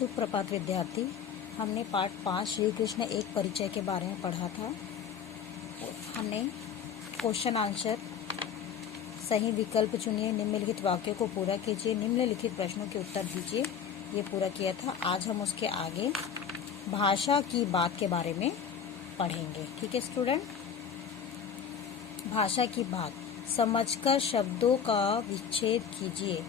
सुप्रभात विद्यार्थी। हमने पाठ 5 श्री कृष्ण एक परिचय के बारे में पढ़ा था। हमने क्वेश्चन आंसर सही विकल्प चुनिए, निम्नलिखित वाक्यों को पूरा कीजिए, निम्नलिखित प्रश्नों के उत्तर दीजिए, ये पूरा किया था। आज हम उसके आगे भाषा की बात के बारे में पढ़ेंगे। ठीक है स्टूडेंट, भाषा की बात समझकर शब्दों का विच्छेद कीजिए।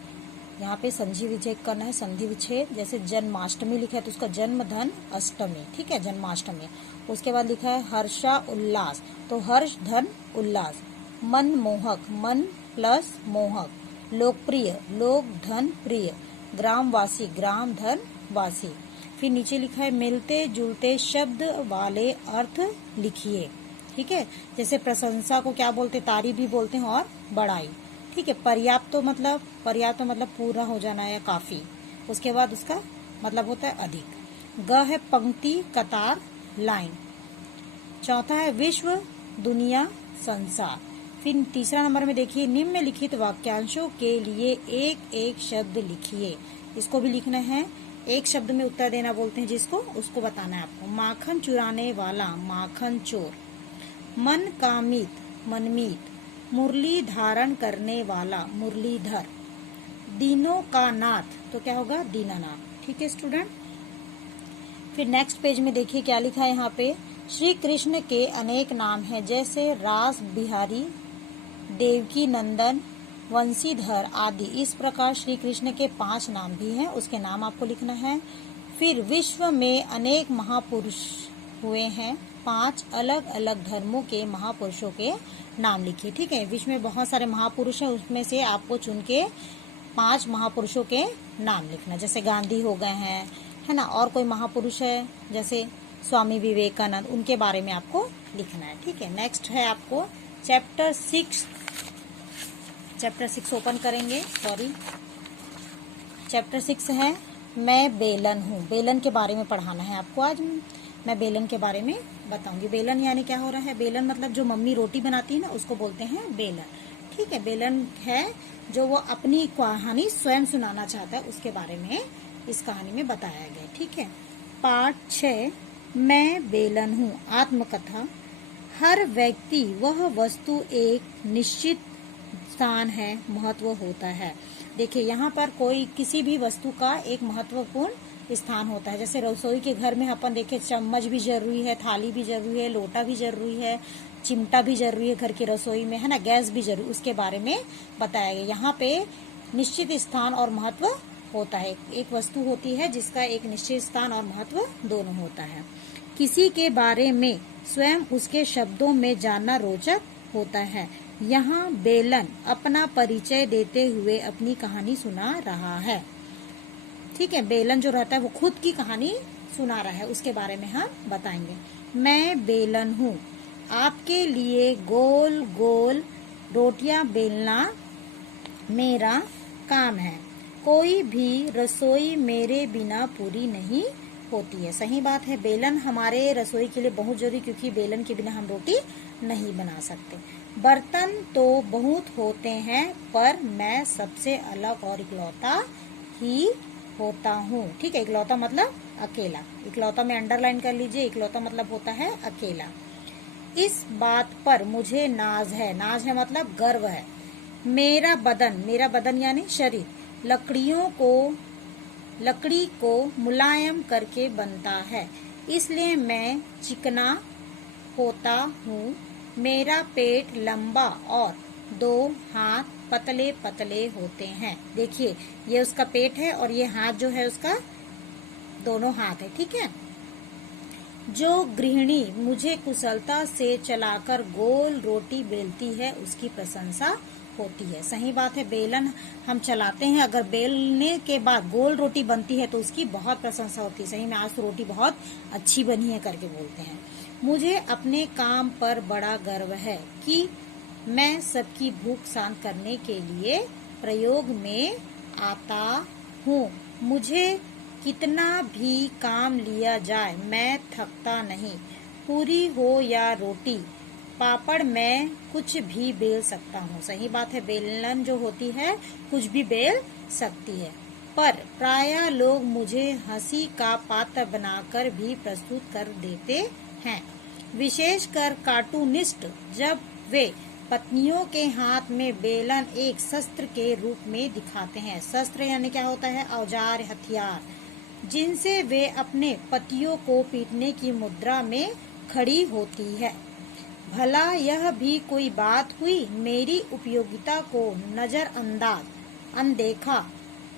यहाँ पे संधि विच्छेद करना है, संधि विच्छेद। जैसे जन्माष्टमी लिखा है तो उसका जन्म धन अष्टमी, ठीक है, जन्माष्टमी। उसके बाद लिखा है हर्षा उल्लास, तो हर्ष धन उल्लास। मनमोहक, मन प्लस मोहक। लोकप्रिय, लोक धन प्रिय। ग्रामवासी, ग्राम धन वासी। फिर नीचे लिखा है मिलते जुलते शब्द वाले अर्थ लिखिए। ठीक है, जैसे प्रशंसा को क्या बोलते, तारीफ भी बोलते हैं, और बड़ाई। ठीक है, पर्याप्त तो मतलब पूरा हो जाना या काफी। उसके बाद उसका मतलब होता है अधिक। ग है पंक्ति, कतार, लाइन। चौथा है विश्व, दुनिया, संसार। फिर तीसरा नंबर में देखिए निम्नलिखित वाक्यांशों के लिए एक एक शब्द लिखिए। इसको भी लिखना है, एक शब्द में उत्तर देना बोलते हैं जिसको, उसको बताना है आपको। माखन चुराने वाला, माखन चोर। मन कामित, मनमीत। मुरली धारण करने वाला, मुरलीधर। दीनों का नाथ, तो क्या होगा, दीनानाथ। ठीक है स्टूडेंट, फिर नेक्स्ट पेज में देखिए क्या लिखा है यहाँ पे। श्री कृष्ण के अनेक नाम हैं, जैसे रास बिहारी, देवकी नंदन, वंशीधर आदि। इस प्रकार श्री कृष्ण के 5 नाम भी हैं, उसके नाम आपको लिखना है। फिर विश्व में अनेक महापुरुष हुए हैं, 5 अलग अलग धर्मों के महापुरुषों के नाम लिखिए। ठीक है, विश्व में बहुत सारे महापुरुष हैं, उसमें से आपको चुन के 5 महापुरुषों के नाम लिखना। जैसे गांधी हो गए हैं, है ना, और कोई महापुरुष है जैसे स्वामी विवेकानंद, उनके बारे में आपको लिखना है। ठीक है, नेक्स्ट है आपको चैप्टर 6 ओपन करेंगे। चैप्टर 6 है मैं बेलन हूँ। बेलन के बारे में पढ़ाना है आपको आज। मैं बेलन के बारे में बताऊंगी। बेलन यानी क्या हो रहा है, बेलन मतलब जो मम्मी रोटी बनाती है ना, उसको बोलते हैं बेलन। ठीक है, बेलन है जो वो अपनी कहानी स्वयं सुनाना चाहता है, उसके बारे में इस कहानी में बताया गया। ठीक है, पाठ 6 मैं बेलन हूँ, आत्मकथा। हर व्यक्ति वह वस्तु एक निश्चित स्थान है, महत्व होता है। देखिए यहाँ पर कोई किसी भी वस्तु का एक महत्वपूर्ण स्थान होता है। जैसे रसोई के घर में अपन देखे चम्मच भी जरूरी है, थाली भी जरूरी है, लोटा भी जरूरी है, चिमटा भी जरूरी है घर की रसोई में, है ना, गैस भी जरूरी, उसके बारे में बताया गया। यहाँ पे निश्चित स्थान और महत्व होता है। एक वस्तु होती है जिसका एक निश्चित स्थान और महत्व दोनों होता है। किसी के बारे में स्वयं उसके शब्दों में जानना रोचक होता है। यहाँ बेलन अपना परिचय देते हुए अपनी कहानी सुना रहा है। ठीक है, बेलन जो रहता है वो खुद की कहानी सुना रहा है, उसके बारे में हम बताएंगे। मैं बेलन हूँ, आपके लिए गोल गोल रोटियां बेलना मेरा काम है। कोई भी रसोई मेरे बिना पूरी नहीं होती है। सही बात है, बेलन हमारे रसोई के लिए बहुत जरूरी, क्योंकि बेलन के बिना हम रोटी नहीं बना सकते। बर्तन तो बहुत होते हैं, पर मैं सबसे अलग और इकलौता ही होता हूँ। ठीक है, इकलौता मतलब अकेला। इकलौता में अंडरलाइन कर लीजिए, इकलौता मतलब होता है अकेला। इस बात पर मुझे नाज है, नाज है मतलब गर्व है। मेरा बदन यानी शरीर लकड़ी को मुलायम करके बनता है, इसलिए मैं चिकना होता हूँ। मेरा पेट लंबा और 2 हाथ पतले पतले होते हैं। देखिए ये उसका पेट है और ये हाथ जो है उसका दोनों हाथ है। ठीक है, जो गृहिणी मुझे कुशलता से चलाकर गोल रोटी बेलती है, उसकी प्रशंसा होती है। सही बात है, बेलन हम चलाते हैं, अगर बेलने के बाद गोल रोटी बनती है तो उसकी बहुत प्रशंसा होती है। सही में आज तो रोटी बहुत अच्छी बनी है करके बोलते हैं। मुझे अपने काम पर बड़ा गर्व है कि मैं सबकी भूख शांत करने के लिए प्रयोग में आता हूँ। मुझे कितना भी काम लिया जाए मैं थकता नहीं। पूरी हो या रोटी, पापड़ मैं कुछ भी बेल सकता हूँ। सही बात है, बेलन जो होती है कुछ भी बेल सकती है। पर प्रायः लोग मुझे हंसी का पात्र बनाकर भी प्रस्तुत कर देते हैं। विशेषकर कार्टूनिस्ट, जब वे पत्नियों के हाथ में बेलन एक शस्त्र के रूप में दिखाते हैं। शस्त्र यानी क्या होता है? औजार, हथियार, जिनसे वे अपने पतियों को पीटने की मुद्रा में खड़ी होती है। भला यह भी कोई बात हुई? मेरी उपयोगिता को नजरअंदाज, अनदेखा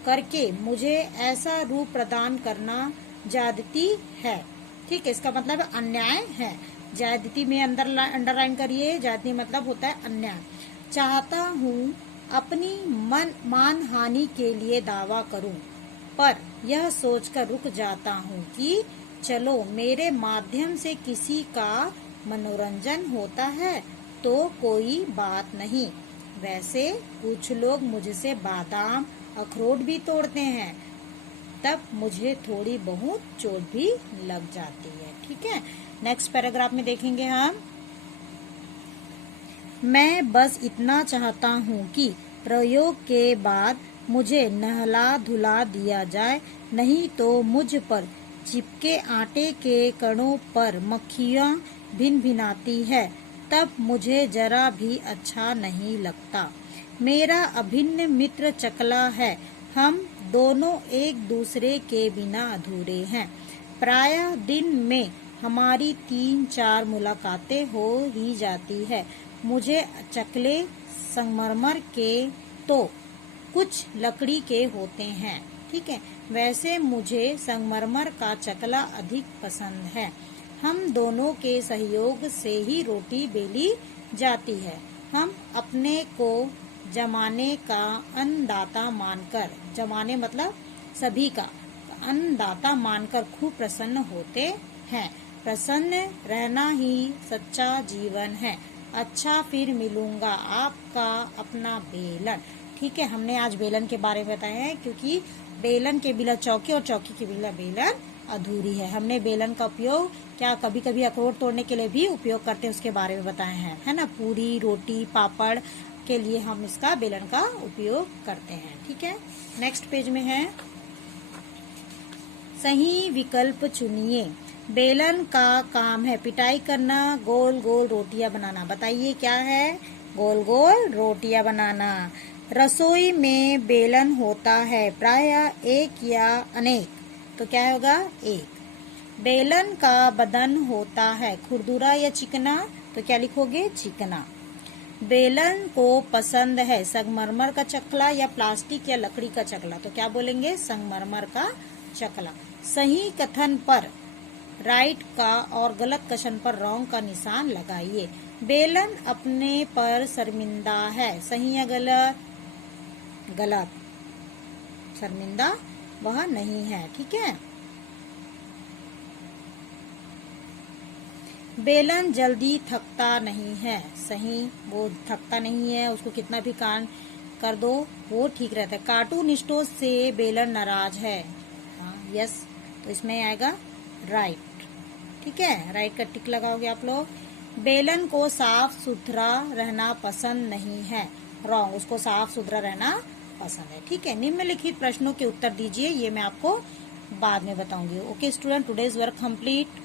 करके मुझे ऐसा रूप प्रदान करना ज्यादती है। ठीक है, इसका मतलब अन्याय है। ज्यादती में अंडरलाइन करिए। ज्यादती मतलब होता है अन्याय। चाहता हूँ अपनी मानहानि के लिए दावा करूं, पर यह सोचकर रुक जाता हूँ कि चलो मेरे माध्यम से किसी का मनोरंजन होता है तो कोई बात नहीं। वैसे कुछ लोग मुझसे बादाम, अखरोट भी तोड़ते हैं, तब मुझे थोड़ी बहुत चोट भी लग जाती है। ठीक है, नेक्स्ट पैराग्राफ में देखेंगे हम। मैं बस इतना चाहता हूँ कि प्रयोग के बाद मुझे नहला धुला दिया जाए, नहीं तो मुझ पर चिपके आटे के कणों पर मक्खियाँ भिनभिनाती है, तब मुझे जरा भी अच्छा नहीं लगता। मेरा अभिन्न मित्र चकला है, हम दोनों एक दूसरे के बिना अधूरे हैं। प्रायः दिन में हमारी 3-4 मुलाकातें हो ही जाती है। मुझे चकले संगमरमर के तो कुछ लकड़ी के होते हैं। ठीक है, वैसे मुझे संगमरमर का चकला अधिक पसंद है। हम दोनों के सहयोग से ही रोटी बेली जाती है। हम अपने को जमाने का अन्नदाता मानकर, जमाने मतलब सभी का, अन्नदाता मानकर खूब प्रसन्न होते हैं। प्रसन्न रहना ही सच्चा जीवन है। अच्छा, फिर मिलूंगा। आपका अपना बेलन। ठीक है, हमने आज बेलन के बारे में बताया है, क्योंकि बेलन के बिना चौकी और चौकी के बिना बेलन अधूरी है। हमने बेलन का उपयोग क्या कभी कभी अखरोट तोड़ने के लिए भी उपयोग करते हैं, उसके बारे में बताए हैं, है ना। पूरी, रोटी, पापड़ के लिए हम इसका बेलन का उपयोग करते हैं। ठीक है, नेक्स्ट पेज में है सही विकल्प चुनिए। बेलन का काम है पिटाई करना, गोल गोल रोटियां बनाना। बताइए क्या है? गोल गोल रोटियां बनाना। रसोई में बेलन होता है, प्रायः एक या अनेक, तो क्या होगा? एक। बेलन का बदन होता है खुरदुरा या चिकना, तो क्या लिखोगे? चिकना। बेलन को पसंद है संगमरमर का चकला या प्लास्टिक या लकड़ी का चकला, तो क्या बोलेंगे? संगमरमर का चकला। सही कथन पर राइट का और गलत कथन पर रॉन्ग का निशान लगाइए। बेलन अपने पर शर्मिंदा है। सही या गलत? गलत। शर्मिंदा वह नहीं है। ठीक है, बेलन जल्दी थकता नहीं है। सही, वो थकता नहीं है, उसको कितना भी काम कर दो वो ठीक रहता है। कार्टूनिस्टों से बेलन नाराज है। हाँ, यस, तो इसमें आएगा राइट। ठीक है, राइट का टिक लगाओगे आप लोग। बेलन को साफ सुथरा रहना पसंद नहीं है। रॉन्ग, उसको साफ सुथरा रहना पसंद है। ठीक है, निम्नलिखित प्रश्नों के उत्तर दीजिए, ये मैं आपको बाद में बताऊंगी। Okay student, today's work complete.